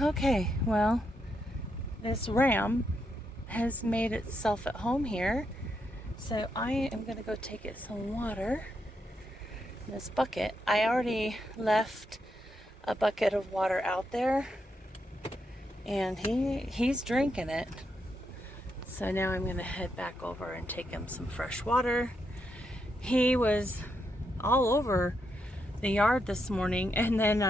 Okay, well, this ram has made itself at home here. So I am going to go take it some water in this bucket. I already left a bucket of water out there and he's drinking it. So now I'm going to head back over and take him some fresh water. He was all over the yard this morning, and then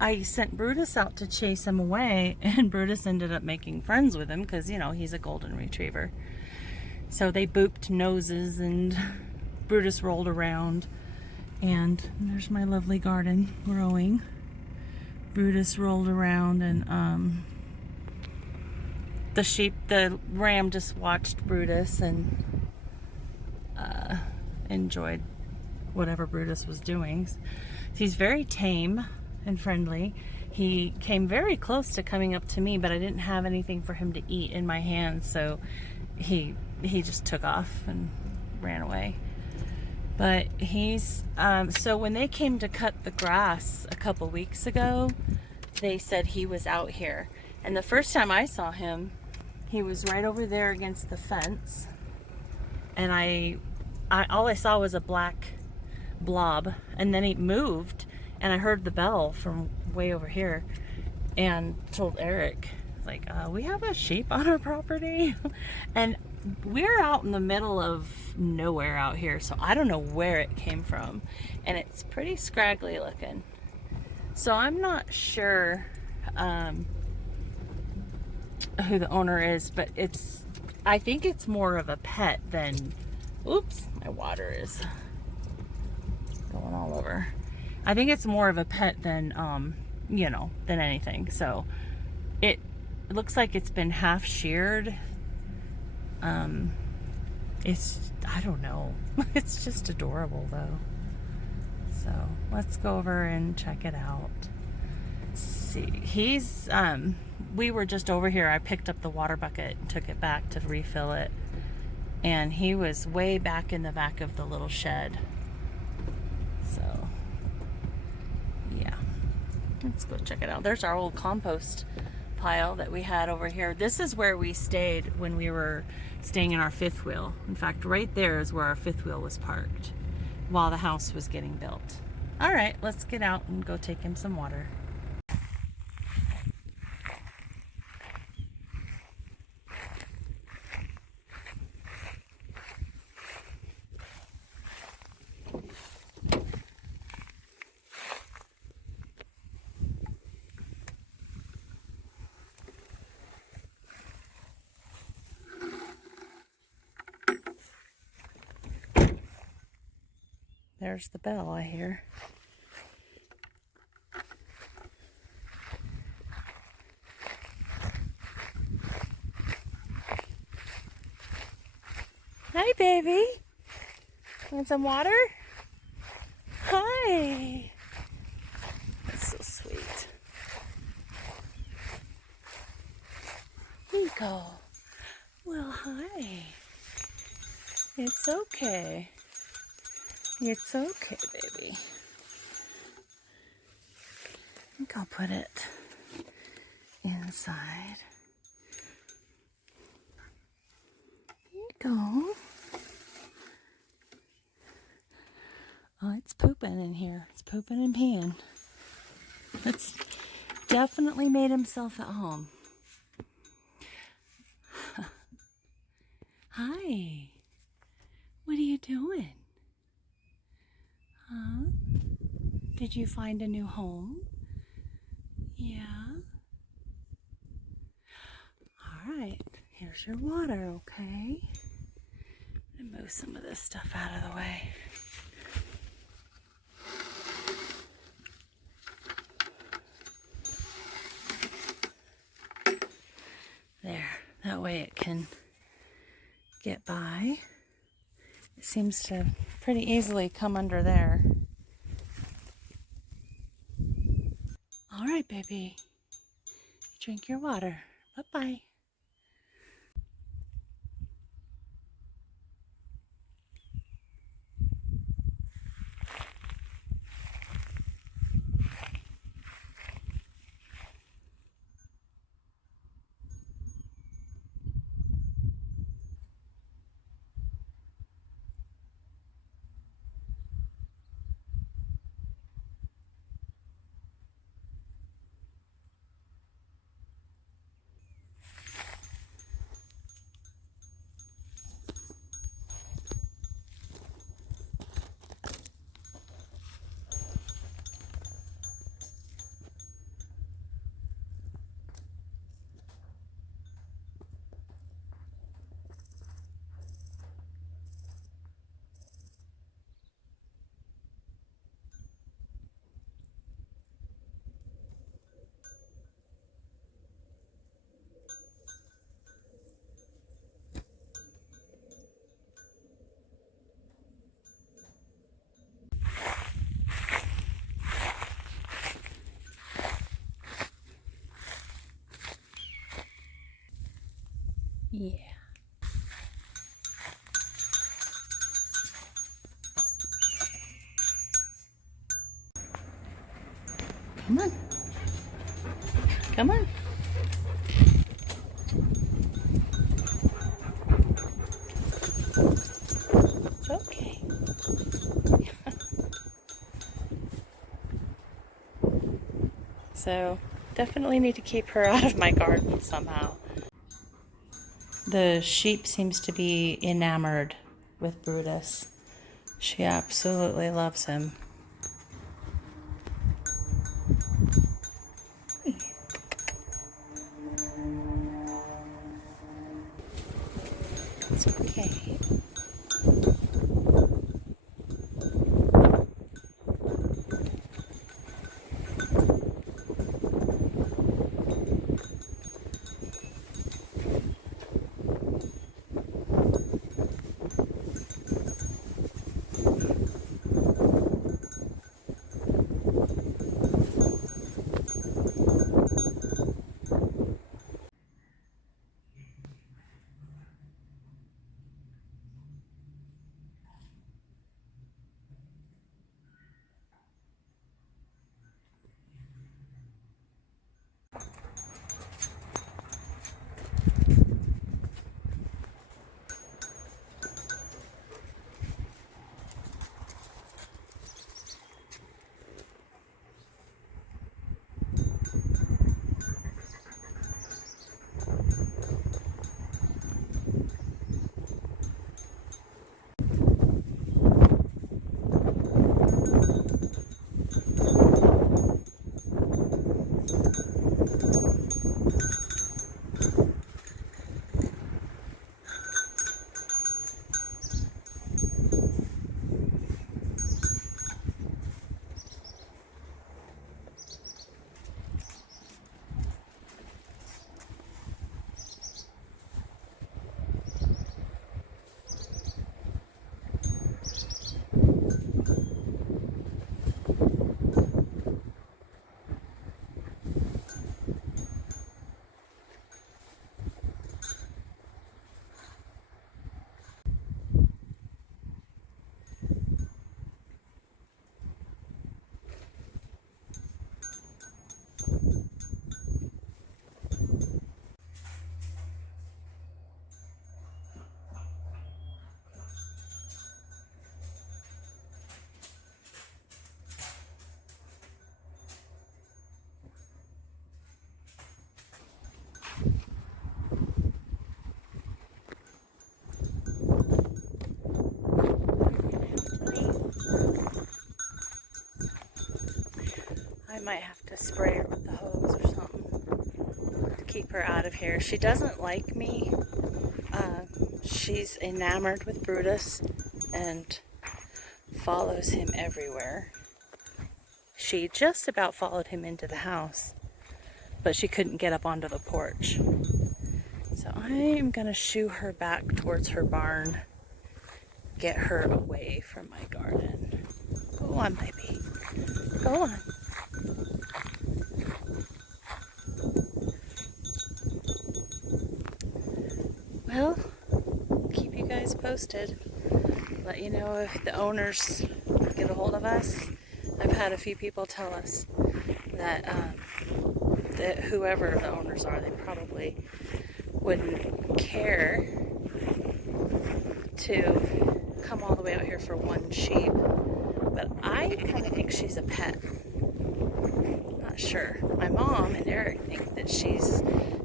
I sent Brutus out to chase him away, and Brutus ended up making friends with him because, you know, he's a golden retriever. So they booped noses, and Brutus rolled around, and there's my lovely garden growing. Brutus rolled around, and the ram just watched Brutus and enjoyed whatever Brutus was doing. He's very tame and friendly. He came very close to coming up to me, but I didn't have anything for him to eat in my hands, so he just took off and ran away. But he's so when they came to cut the grass a couple weeks ago, they said he was out here, and the first time I saw him, he was right over there against the fence, and I all I saw was a black blob, and then he moved, and I heard the bell from way over here, and told Eric, like, we have a sheep on our property, and we're out in the middle of nowhere out here, so I don't know where it came from, and it's pretty scraggly looking. So I'm not sure who the owner is, but I think it's more of a pet than, oops, my water is going all over. I think it's more of a pet than, than anything. So it looks like it's been half sheared. I don't know. It's just adorable though. So let's go over and check it out. See, we were just over here. I picked up the water bucket and took it back to refill it. And he was way back in the back of the little shed. So, yeah. Let's go check it out. There's our old compost pile that we had over here. This is where we stayed when we were staying in our fifth wheel. In fact, right there is where our fifth wheel was parked while the house was getting built. All right, let's get out and go take him some water. There's the bell, I hear. Hi, baby. Want some water? Hi. That's so sweet. Nico. Well, hi. It's okay. It's okay, baby. I think I'll put it inside. There you go. Oh, it's pooping in here. It's pooping and peeing. It's definitely made himself at home. Hi. What are you doing? Huh? Did you find a new home? Yeah. All right. Here's your water, okay? I'm gonna move some of this stuff out of the way. There. That way it can get by. It seems to pretty easily come under there. All right, baby. Drink your water. Bye-bye. Yeah. Come on. Come on. It's okay. So, definitely need to keep her out of my garden somehow. The sheep seems to be enamored with Brutus. She absolutely loves him. It's okay. I might have to spray her with the hose or something to keep her out of here. She doesn't like me. She's enamored with Brutus and follows him everywhere. She just about followed him into the house, but she couldn't get up onto the porch. So I am going to shoo her back towards her barn, get her away from my garden. Go on, baby. Go on. Well, keep you guys posted. Let you know if the owners get a hold of us. I've had a few people tell us that, that whoever the owners are, they probably wouldn't care to come all the way out here for one sheep. But I kind of think she's a pet. Not sure. My mom and Eric think that she's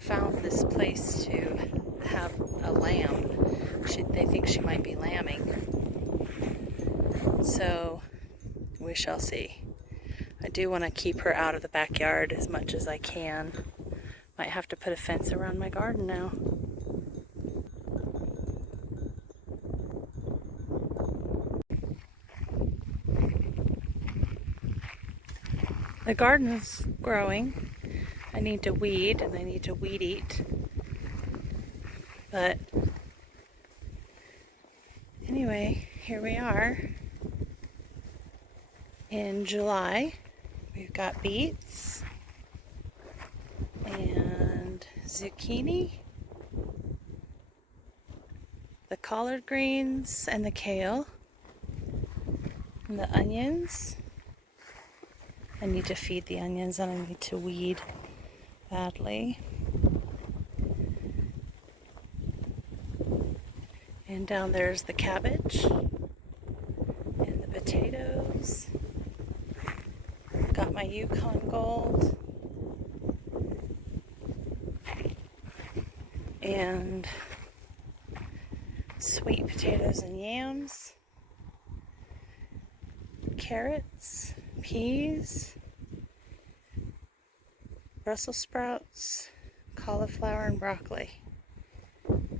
found this place to have a lamb. They think she might be lambing. So we shall see. I do want to keep her out of the backyard as much as I can. Might have to put a fence around my garden now. The garden is growing. I need to weed and I need to weed eat. But anyway, here we are in July. We've got beets and zucchini the collard greens and the kale and the onions. I need to feed the onions and I need to weed badly. And down there's the cabbage and the potatoes. Got my Yukon Gold. And sweet potatoes and yams. Carrots, peas, Brussels sprouts, cauliflower, and broccoli.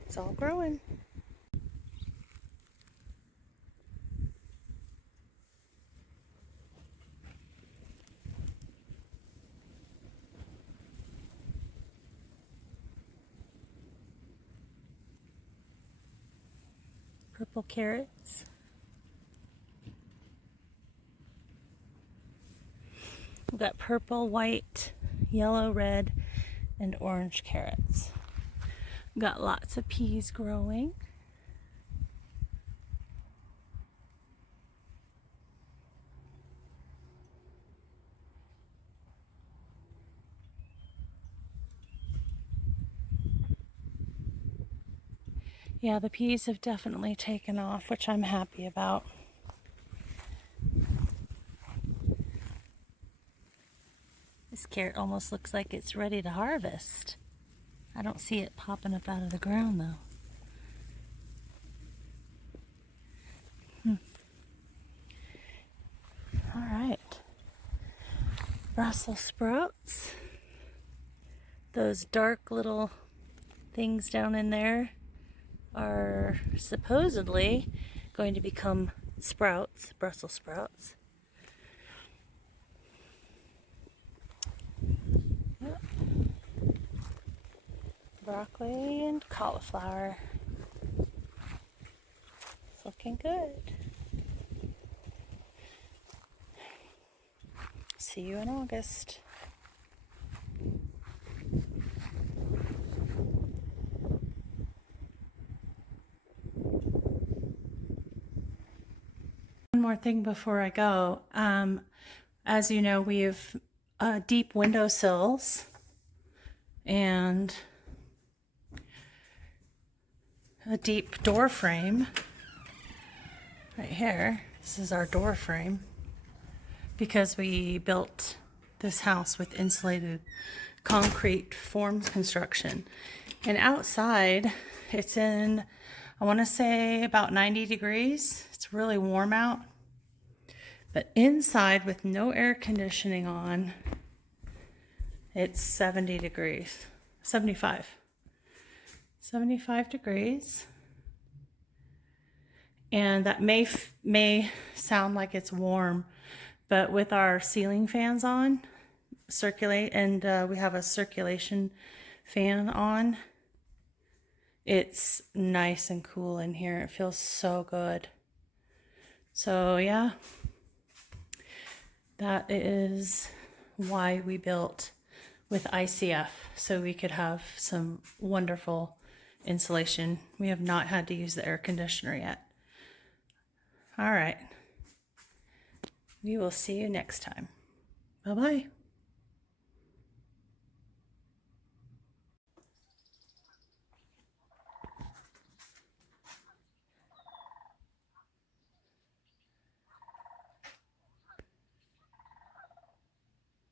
It's all growing. Purple carrots. We've got purple, white, yellow, red, and orange carrots. We've got lots of peas growing. Yeah, the peas have definitely taken off, which I'm happy about. This carrot almost looks like it's ready to harvest. I don't see it popping up out of the ground though. All right. Brussels sprouts. Those dark little things down in there are supposedly going to become sprouts, Brussels sprouts. Yep. Broccoli and cauliflower. It's looking good. See you in August. One more thing before I go. As you know, we have deep windowsills and a deep door frame right here. This is our door frame because we built this house with insulated concrete form construction. And outside, it's in, I want to say about 90 degrees. It's really warm out. But inside with no air conditioning on, it's 70 degrees, 75 degrees. And that may sound like it's warm, but with our ceiling fans on, we have a circulation fan on, it's nice and cool in here. It feels so good. So yeah, that is why we built with ICF, so we could have some wonderful insulation. We have not had to use the air conditioner yet. All right. We will see you next time. Bye-bye.